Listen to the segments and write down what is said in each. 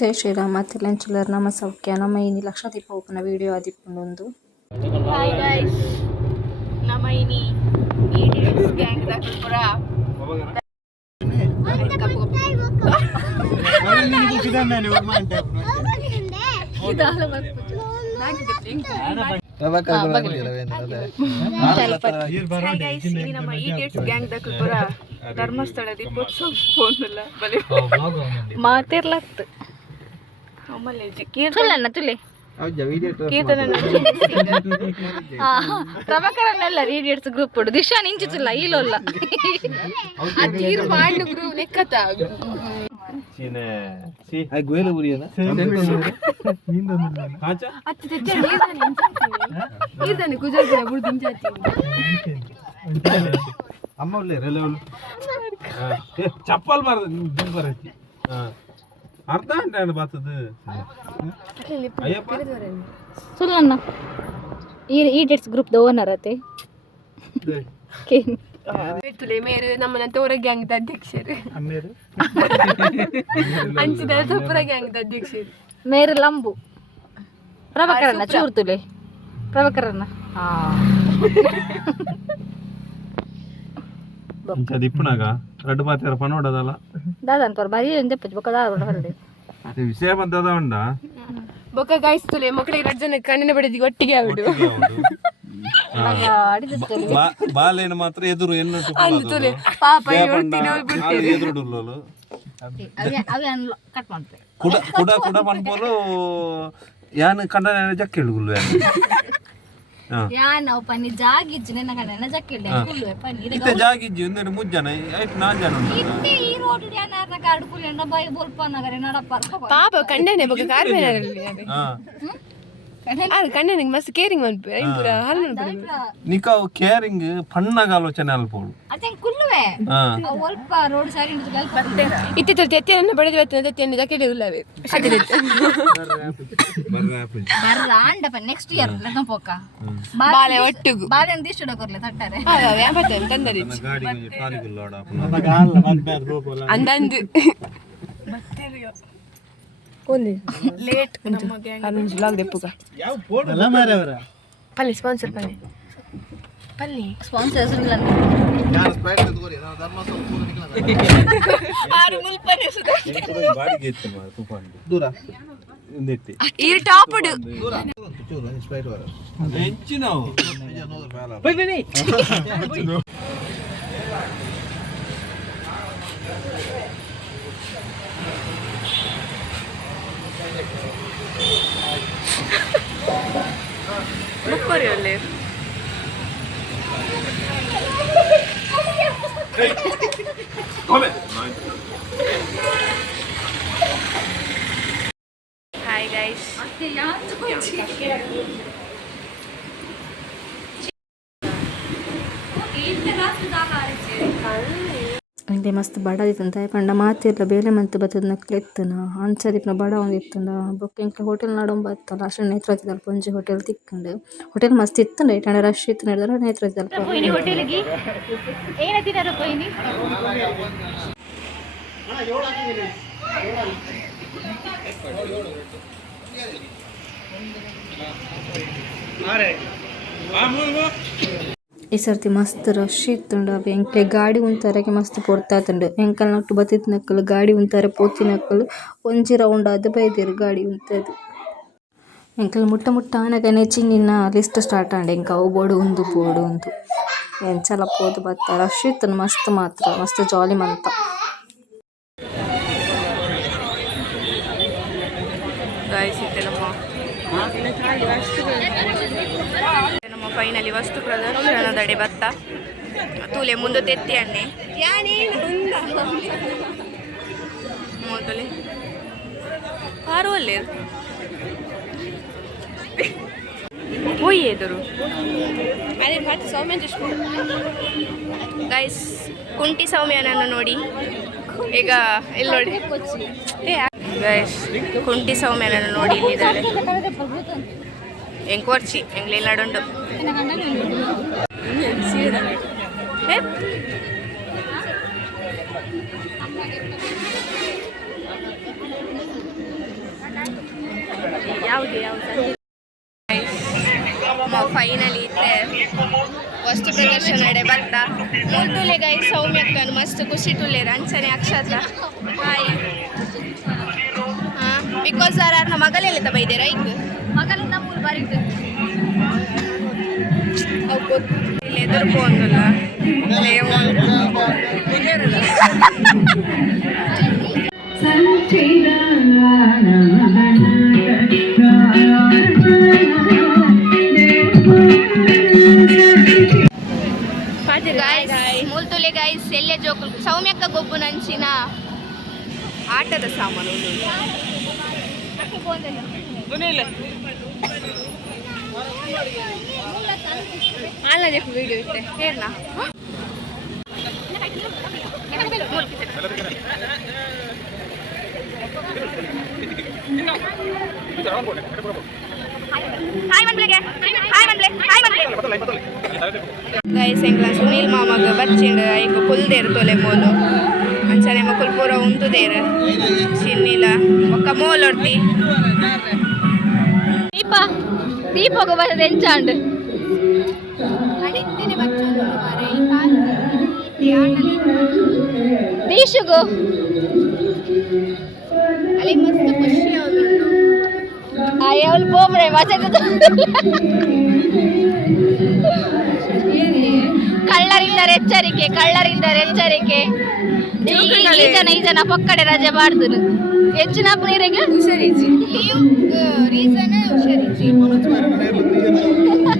ಜೈ ಶ್ರೀರಾಮ್ ಮತ್ತೆ ಲಂಚುಲರ್ ನಮ್ಮ ಸೌಖ್ಯ ನಮ್ಮ ಇನಿ ಲಕ್ಷದೀಪ ಓಪನ ವಿಡಿಯೋ ಆದಿಪ್ಪುಂಡು ಹಾಯ್ ಗೈಸ್ ನಮ್ಮ ಇನಿ ಇಡಿಯಟ್ಸ್ ಗ್ಯಾಂಗ್ ದಾಖಲ್ ಪುರ ಹಾಯ್ ಗೈಸ್ ಇದು ನಮ್ಮ ಇಡಿಯಟ್ಸ್ ಗ್ಯಾಂಗ್ ದಾಖಲ್ ಪುರ ಧರ್ಮಸ್ಥಳ ದೀಪೋತ್ಸವ ಫೋನ್ಲ ಬಲೆ ಮಾತಿರ್ಲತ್ತು ಆಮೇಲೆ ಕೀರ್ತನ ತುಲೆ ಪ್ರಭಾಕರನ್ನೆಲ್ಲ ರೀಡಿಯರ್ಸ್ ಗ್ರೂಪ್ ಉಡು ದಿಶಾ ನಿಂಚುತ್ತಿಲ್ಲ ಇಲ್ಲೊಲ್ಲ ದಿಂಜಾತಿ ಚಪ್ಪಲ್ ಮಾರದ ಗಂಟೆ ಬರ್ತದ ಅಯ್ಯಪ್ಪ. ಸುಲ್ಲಣ್ಣ ಈ ಈಡಿಯಟ್ಸ್ ಗ್ರೂಪ್ ದ ಓನರ್ ಅತೆ ತುಲೆ ಮೇರೆ ನಮ್ಮನ್ನ ತೋರ ಗ್ಯಾಂಗ್ ಅಧ್ಯಕ್ಷರು. ಅಂಚಿದ ಸೊಪ್ಪರ ಗ್ಯಾಂಗ್ ಅಧ್ಯಕ್ಷರು. ಮೇರು ಲಂಬು. ಪ್ರಭಾಕರನ್ನ ಚೂರು ತುಲೆ ಪ್ರಭಾಕರನ್ನ ರಡ್ಡು ಮಾತಾರ ಪನೋಡದಲ್ಲ ದಾದನ್ ಪರ್ ಬರೀ ಒಂದೇ ಪಚ್ಚ ಬೊಕ್ಕ ದಾದ ಹೊರಡೆ ಅದೇ ವಿಷಯ ಬಂದದ ಉಂಡ. ಬೊಕ್ಕ ಗಾಯಿಸ್ತಲೆ ಮಕ್ಕಳಿಗೆ ಎರಡು ಜನ ಕಣ್ಣಿನ ಬಡಿದಿಗೆ ಒಟ್ಟಿಗೆ ಆಗ್ಬಿಡು. ಬಾಲೇನು ಮಾತ್ರ ಎದುರು ಎನ್ನು ಅಂದ್ತಲೆ ತುಲೆ. ಪಾಪ ಮಾಡ್ತೆ ಕುಡ ಕುಡ ಕುಡ ಪನ್ಪೋಲು ಯಾನ್ ಕಂಡ ಜಕ್ಕ ಹೇಳುಗುಲ್ಲು ಹಾ. ಯಾ ನಾವು ಪನ್ನಿ ಜಾಗಿಜ್ಜು ನನ್ನ ಕಡೆ ಜಕ್ಕಿಲ್ಲ ಕುಲ್ವೆ ಪನ್ನಿ. ಇತ್ತೆ ಜಾಗಿಜ್ಜಿ ಒಂದೆರಡು ಮೂರು ಜನ ಆಯ್ತು ನಾಲ್ಕು ಜನ ಇತ್ತೆ ಈ ರೋಡ್ ಏನಾರ ಕಾಡ್ಕುಲ್ಲ ಬೈ ಬೋಲ್ಪ ನಗರೆ ನಡಪ್ಪ ಪಾಪ ಕಂಡನೆ ಬೊಕ್ಕ ಕಾರ್ಬೇನಲ್ಲಿ ಹಾ. ಅದು ಕಂಡನಿಗೆ ಮಸ್ತ್ ಕೇರಿಂಗ್ ಮಲ್ಪೆ ಪೂರ ಹಲ್ಲು ನಿಕಾವು ಕೇರಿಂಗ್ ಪಣ್ಣಗ ಆಲೋಚನೆ ಅಲ್ಪೋಳು ಅತ್ತೆ ಕುಲ್ಲುವೆ ಹಾ ಸ್ವಲ್ಪ ರೋಡ್ ಸರಿ ಸ್ವಲ್ಪ ಇತ್ತೆ ತುಲೆ ತೆತ್ತಿಯನ್ನು ಬಡಿದು ಬರ್ತದೆ ತೆತ್ತಿಯನ್ನು ಜಕೆಟ್ ಇಲ್ಲವೇ ಬರ್ರ ಆಂಡ ಪನ್ ನೆಕ್ಸ್ಟ್ ಇಯರ್ ಲೆಕ್ಕ ಪೋಕ ಬಾಲೆ ಒಟ್ಟಿಗೂ ಬಾಳೆ ಅಂತ ಇಷ್ಟು ಕೊರ್ಲೆ ತಟ್ಟಾರೆ ವ್ಯಾಪತ್ತೆ ತಂದರಿ ಗಾಡಿ ಕಾಲಿಗುಲ್ಲೋಡ ಅಂದಂದು ఉంది లేట్ అది నుంచి లాగ్ తెప్పుగా. పల్లి స్పాన్సర్ పల్లి. పల్లి. స్పాన్సర్స్ ఈ టాపుడు పెంచినావు No puede oler. ¡Come! ಮಸ್ತ್ ಬಡ ಇತ್ತಂತ ಪಂಡ ಮಾತೆರ್ಲ ಬೇಲೆ ಮಂತ್ ಬತ್ತದ ನಕ್ಲೆ ಅಂಚ ಅಂಚದಿಪ್ನ ಬಡ ಒಂಜಿ ಇತ್ತಂಡ ಬೊಕ್ಕ ಎಂಕ್ ಹೋಟೆಲ್ ನಡು ಬತ್ತಲ್ಲ ಅಷ್ಟು ನೇತ್ರ ದಲ್ಪ ಒಂಜಿ ಹೋಟೆಲ್ ತಿಕ್ಕುಂಡು. ಹೋಟೆಲ್ ಮಸ್ತ್ ಇತ್ತಂಡ ಇಟ್ಟಂಡ ರಶ್ ಇತ್ತು ನಡೆದ್ರೆ ನೇತ್ರಾವತಿ ದಲ್ಪ ಹೋಟೆಲ್ಗೆ? ಈ ಸರ್ತಿ ಮಸ್ತ್ ರಶ್ ಇತ್ತುಂಡು ಅವು ಎಂಕ್ಲೆ ಗಾಡಿ ಉಂತಾರಕ್ಕೆ ಮಸ್ತ್ ಪೊರ್ತಾತುಂಡು. ನಟ್ಟು ಬತ್ತಿತ್ ನಕ್ಕಲು ಗಾಡಿ ಉಂತಾರೆ ಪೋತಿ ನಕ್ಕಲು ಒಂಜಿ ರೌಂಡ್ ಆದ್ ಬೈದೆರ್ ಗಾಡಿ ಉಂತದು. ಎಂಕಲ್ ಮುಟ್ಟ ಮುಟ್ಟ ಆನಗನೆ ಚಿನ್ನಿನ ಲಿಸ್ಟ್ ಸ್ಟಾರ್ಟ್ ಆಂಡೆ. ಎಂಕ ಅವು ಬೋಡು ಉಂದು ಬೋಡು ಉಂದು. ಎಂಚಲ ಪೋದು ಬತ್ತ ರಶ್ ಇತ್ತು ಮಸ್ತ್ ಮಾತ್ರ, ಮಸ್ತ್ ಜಾಲಿ ಮಂತ. ಫೈನಲಿ ವಸ್ತು ಪ್ರದರ್ಶನದಡೆ ಬತ್ತ ತೂಲೆ ಮುಂದೆ ತೆತ್ತಿ ಅಣ್ಣೆ. ಮೊದಲೇ ಆರು ಅಲ್ಲೇ ಹೋಯ್ ಎದುರು. ಅದೇ ಮತ್ತೆ ಸೌಮ್ಯ ಗೈಸ್ ಕುಂಟಿ ಸೌಮ್ಯನನ್ನು ನೋಡಿ. ಈಗ ಇಲ್ಲಿ ನೋಡಿ. ಗೈಸ್ ಕುಂಟಿ ಸೌಮ್ಯನನ್ನು ನೋಡಿ ಇಲ್ಲಿದ್ದಾರೆ. ಎಂಕ್ವರ್ಚಿ ಎಂಗ್ಲೆಲ್ಲಾಡುಂಡು ಏ? ಯಾವುದು ಯಾವುದು ಫೈನಲಿ ವಸ್ತು ಪ್ರದರ್ಶನ ನಡೆ ಬರ್ತಾ. ಮುಲ್ತುಲೆ ತುಲೆ ಗೈ ಸೌಮ್ಯಕ್ಕನ್ ಮಸ್ತ್ ಖುಷಿ ತುಲೆ. ರಂಚನೆ, ಅಕ್ಷತ. ಹಾಯ್ ಹಾಂ ಬಿಕಾಸ್ ಆರ್ ಆರ್ ನಮ್ಮ ಮಗಲೆಲ್ಲ ತಬೈದೆ ರೈಕ್? ಮಗಲಿಂದ ಮೂರು ಬರೀತು ಗೊತ್ತಿಲ್ಲ ಎದುರ್ಕೊಂಡಲ್ಲ ಗಾಯ್ಸ್ ಮೂಲ್ತುಲೆ ಗಾಯ್ಸ್ ಎಲ್ಲೆ ಜೋಕುಲು ಸೌಮ್ಯಕ್ಕ ಗೊಬ್ಬು ನಂಚಿನ ಆಟದ ಸಾಮಾನು ಅಲ್ಲ ಮನ್ಪ್ಲೆ ಹಾಯ್ ಮನ್ಪ್ಲೆ ಗೈಸ್ ಎಂಗ್ಲ ಸುನೀಲ್ ಮಾಮಗ ಬಚ್ಚಿಂಡು ಐಕ ಕುಲ್ದೇರು ತೊಲೆ ಮೋಲು. ಅಂಚನೆ ಮಕ್ಕಳು ಪೂರ ಉಂತುದೇರು ಚಿನ್ನಿಲ. ಒಕ್ಕ ಮೋಲೊಡ್ತಿ ದೀಪ. ದೀಪಗ ಬರ್ತದೆ ಎಂಚಾಂಡ್. ದೀಶುಗು ಅಲ್ಲಿ ಮಸ್ತ್ ಖುಷಿ ಆಗುಂಟು ಅಯ್ಯವಳು ಪೋಮ್ರೆ ಮಜದ ಕಳ್ಳರಿಂದರ ಎಚ್ಚರಿಕೆ ಕಳ್ಳರಿಂದರ ಎಚ್ಚರಿಕೆ. ಈ ಜನ ಈ ಜನ ಪಕ್ಕಡೆ ರಜೆ ಮಾಡ್ದನು. ಹೆಚ್ಚಿನ ನೀರಿಗೆ ಹುಷಾರಿಜಿ ಹುಷಾರಿಜಿ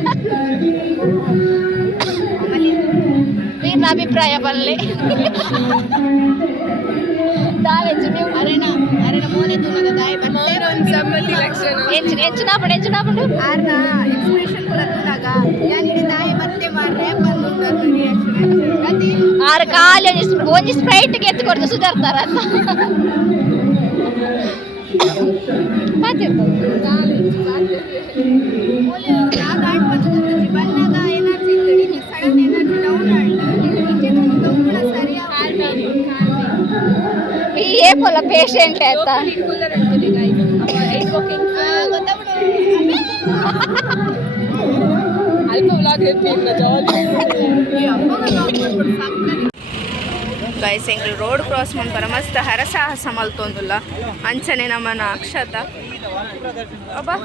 ಬಂದು ರಿಯಾಕ್ಷನ್ ಅದೇ ಆರು ಕಾಲು ಒಂಜಿ ಸ್ಪ್ರೈಟ್ಗೆ ಎತ್ತು ಕೊಡ್ದು ಸುಧಾರ್ತಾರ ಅಂತ ಓಲೆ ಈ పొల పేషెంట్ ಗೈಸ್ ರೋಡ್ ಕ್ರಾಸ್ ಮಾಡ್ಬಾರ ಮಸ್ತ್ ಹರಸಾಹಸ ಮಲ್ತೊಂದುಲ್ಲ. ಅಂಚನೆ ನಮ್ಮನ ಅಕ್ಷತ. ಅಬ್ಬಾ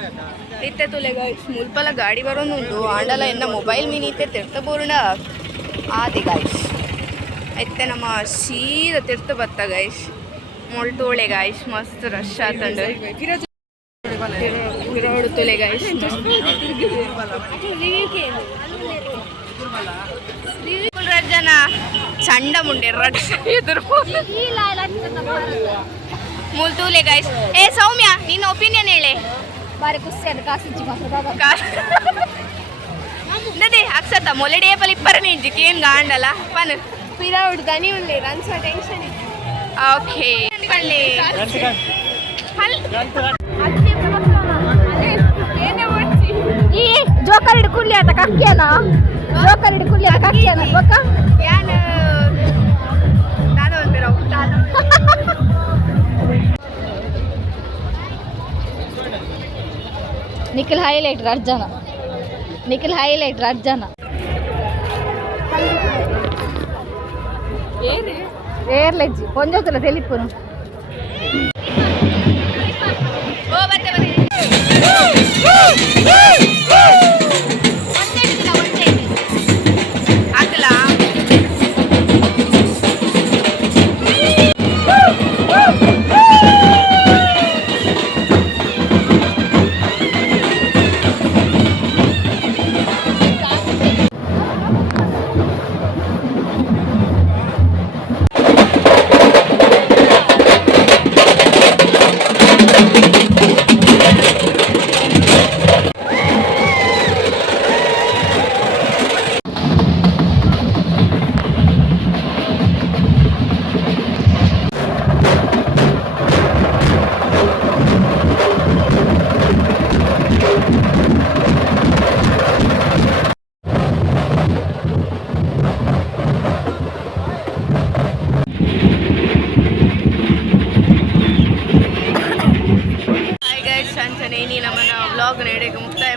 ಇತ್ತೆ ತುಲೆ ಗೈಸ್ ಮುಲ್ಪಲ ಗಾಡಿ ಬರೋನುಂಡು ಆಂಡಲ ಎನ್ನ ಮೊಬೈಲ್ ಮೀನ್ ಇತ್ತೆ ತಿರ್ತ ಬೋರ್ಣ. ಆದಿ ಗೈಸ್ ಐತ್ತೆ ನಮ್ಮ ಸೀದ ತಿರ್ತ ಬತ್ತ ಗೈಸ್ ಮೊಳ್ತೋಳೆ ಗಾಯ್ಸ್ ಮಸ್ತ್ ರಶ್ ಆತಂಡು ಗೈಸ್ ಜನ ಚಂಡ ಮುಂಡೆ ರಡ್ ಎದುರು. ಮುಲ್ತೂಲೆ ಗಾಯ್ಸ್ ಏ ಸೌಮ್ಯ ನಿನ್ನ ಒಪಿನಿಯನ್ ಹೇಳೆ? ಬಾರಿ ಖುಷಿ ಅದು ಕಾಸು ಇಚ್ಚಿ ಅಕ್ಸತ್ತ ಮೊಲೆಡೇ ಮೊಲೆಡೆ ಪಲಿಪ್ಪರ ನಿಂಜಿಕೆ ಏನ್ ಗಾಂಡಲ್ಲ ಪನ್ ಪಿರೌಡ್ ದನಿ ಉಂಡೆ ರನ್ಸ ಟೆನ್ಷನ್ ಓಕೆ ಕಳ್ಳಿ ಈ ಜೋಕರ್ ಹಿಡ್ ಕುಲ್ಲಿ ಆತ ಕಕ್ಕಿಯನ ಜೋಕರ್ ಹಿಡ್ ಕುಲ್ಲಿ ಆತ ಕಕ್ಕಿಯನ ಬೊಕ್ಕ ಯಾನ್ ನಾನು ಅಂತೀರ ನಿಖಿಲ್ ಹೈಲೈಟ್ ಅರ್ಜನ Nikhil highlight Arjuna ಏರ್ಲೆಜ್ಜಿ ಕೊಂಜೋತಲ ತೆಲಿಪ್ಪುನು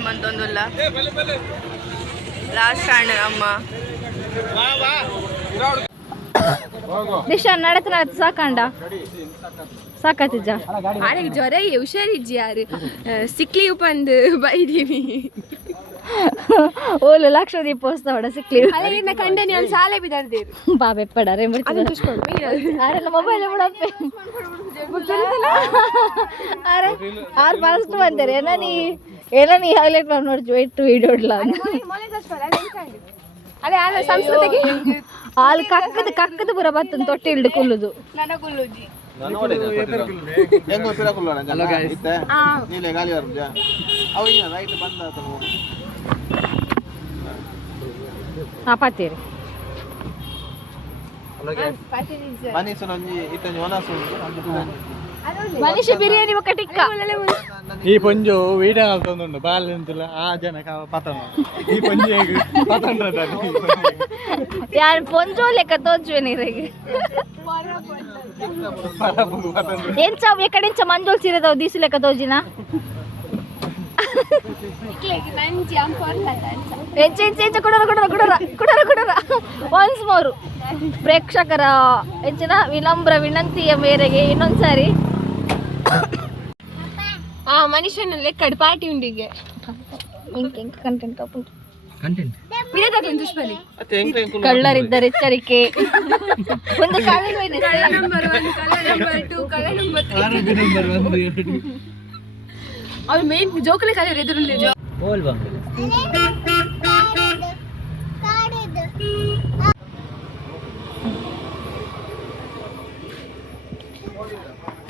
ಮಂತೊಂದುಲ್ಲ last and ಅಮ್ಮ. ದಿಶಾ ನಡತ ನಡತ ಸಾಕಂಡ? ಸಾಕಾತಿಜ್ಜ ಆರಿಗೆ ಜ್ವರ ಹುಷಾರಿಜ್ಜಿ ಯಾರು? ಸಿಕ್ಲಿ ಬಂದು ಬೈದೀನಿ ಓಲು ಲಕ್ಷ ದೀಪೋತ್ಸವ ಸಿಕ್ಲಿ. ಅಲ್ಲಿಂದ ಕಂಡನಿ ಒಂದು ಸಾಲೆ ಬಿದ್ದಾರ್ದೇರು ಬಾಬೆ ಪಡಾರೆ ಅರೆ ಮೊಬೈಲ್ ಬಿಡಪ್ಪೆ ಅರೆ ಆರು ಫಾಸ್ಟ್ ಬಂದರೆ ಏನ ನೀ? ಏನ ನೀ ಹೈಲೈಟ್ ಮಾಡಿ ನೋಡಿ ಇಟ್ಟು ವಿಡಿಯೋ ಇಡ್ಲ. ಅದೇ ಅಲ್ಲ ಸಂಸ್ಕೃತಿಗೆ. ಅಲ್ಲಿ ಕಕ್ಕದ ಕಕ್ಕದ ಪುರ ಬತ್ತನ್ ತೊಟ್ಟಿ ಇಲ್ಡು ಕುಲ್ಲುದು. ಹಾ ಪತ್ತೀರಿ ಮನೀಸು ಒಂಜಿ ಇತ್ತಂಜಿ ಒನಸು ಮನುಷ್ಯ ಬಿರಿಯಾನಿ ಒಕ್ಕ ಟಿಕ್ಕ. ಈ ಪಂಜು ವೀಡಿಯೋ ಉಂಟು ಬಾಲ್ ಅಂತಿಲ್ಲ ಆ ಜನ ಪತನ. ಈ ಪಂಜು ಹೇಗೆ ಪತನ ಯಾರು ಪೊಂಜೋ ಲೆಕ್ಕ ತೋಜುವೆ ನೀರಿಗೆ ಎಂಚ ಎಕಡೆಂಚ ಮಂಜೋಲ್ ಸೀರೆದವು ದೀಸು ಲೆಕ್ಕ ತೋಜಿನ ಎಂಚ ಎಂಚ ಎಂಚ ಕುಡರ ಕುಡರ ಕುಡರ ಕುಡರ ಕುಡರ. ಒನ್ಸ್ ಮೋರು ಪ್ರೇಕ್ಷಕರ ಹೆಚ್ಚಿನ ವಿನಮ್ರ ವಿನಂತಿಯ ಮೇರೆಗೆ ಇನ್ನೊಂದ್ಸಾರಿ ಆ ಮನುಷ್ಯನಲ್ಲಿ ಕಡ್ಪಾಟಿ ಪಾರ್ಟಿ ಉಂಡಿಗೆ ಕಂಟೆಂಟ್ ಕಳ್ಳರಿದ್ದಾರೆ ಎಚ್ಚರಿಕೆ. ಒಂದು ಕಳೆ number one number two number ಅವ್ರು ಮೇನ್ ಜೋಕಲೆ ಕಲರ್ ಎದುರುಳ್ಳಿ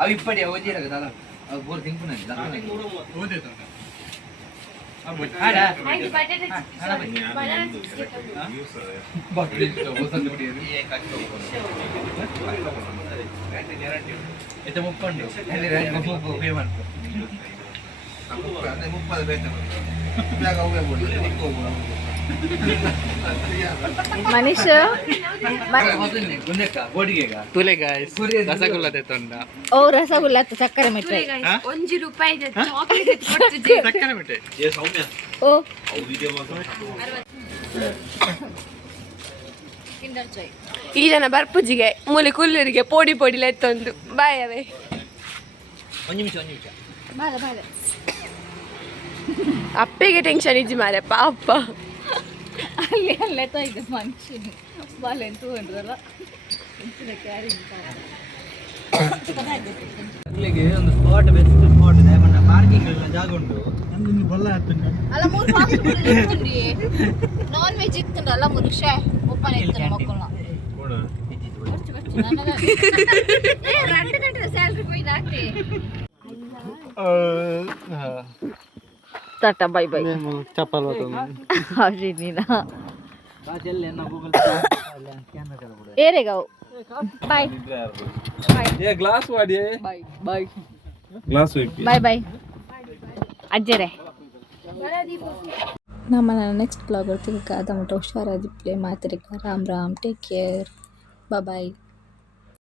అవి ఇప్పటి వచ్చి కదా అవి బోర్ తింటున్నాను ఎంత ಇದು ಮುಕ್ಕೊಂಡು ಉಪಯೋಗ ಅಂದ್ರೆ ಮುಪ್ಪದು ಮನುಷ್ಯ ರಸಗುಲ್ಲ ಓ ರಸಗುಲ್ಲ ಸಕ್ಕರೆ ಮಿಠಾಯಿ ಒಂಜಿ ರೂಪಾಯಿ ಸಕ್ಕರೆ ಮಿಠಾಯಿ ಓ ಈ ಜನ ಬರ್ಪುಜಿಗೆ ಮೂಲೆ ಕುಲ್ಲೂರಿಗೆ ಪೋಡಿ ಪೋಡಿಲ ಎತ್ತೊಂದು ಬಾಯವೇ ಅವೇ. ಅಪ್ಪಿಗೆ ಒಂಜಿ ನಿಮಿಷ. ಅಪ್ಪೆಗೆ ಟೆನ್ಷನ್ ಇಜ್ಜಿ ಮಾರೆ ಪಾಪ. ಅಲ್ಲಿ ಅಲ್ಲೇ ತೊಯ್ದು ಮನುಷ್ಯನು ಬಾಲೆ ಟೂ ಹಂಡ್ರೆಡ್ ಅಲ್ಲಿಗೆ ಒಂದು ಸ್ಪಾಟ್ ಬೆಸ್ಟ್ ಸ್ಪಾಟ್ ಇದೆ ಬಣ್ಣ ಪಾರ್ಕಿಂಗ್ ಎಲ್ಲ ಜಾಗ ಉಂಟು. ನಂದು ಬಲ್ಲ ಹತ್ತುಂಡು ಅಲ್ಲ ಮೂರು ನಾನ್ ವೆಜ್ ಇತ್ತುಂಡು ಅಲ್ಲ ಒಪ್ಪನೆ ಇತ್ತು ಹಾಕಿ ಟಾಟಾ ಬೈ ಬೈ. ಚಪ್ಪಲ್ ಹೌದು ನೀನಾ. ಏರೆಗಾವು? ಬಾಯ್ ಏ ಗ್ಲಾಸ್ ಮಾಡಿ. Bye bye glass bye bye ಅಜ್ಜರೇ. ನಮ್ಮ ನೆಕ್ಸ್ಟ್ ಬ್ಲಾಗ್ ಬರ್ತೀವಿ ಕಾದ ಮಟ್ಟ ಹುಷಾರಾಗಿ play ಮಾತಾಡಿಕ Ram Ram take care bye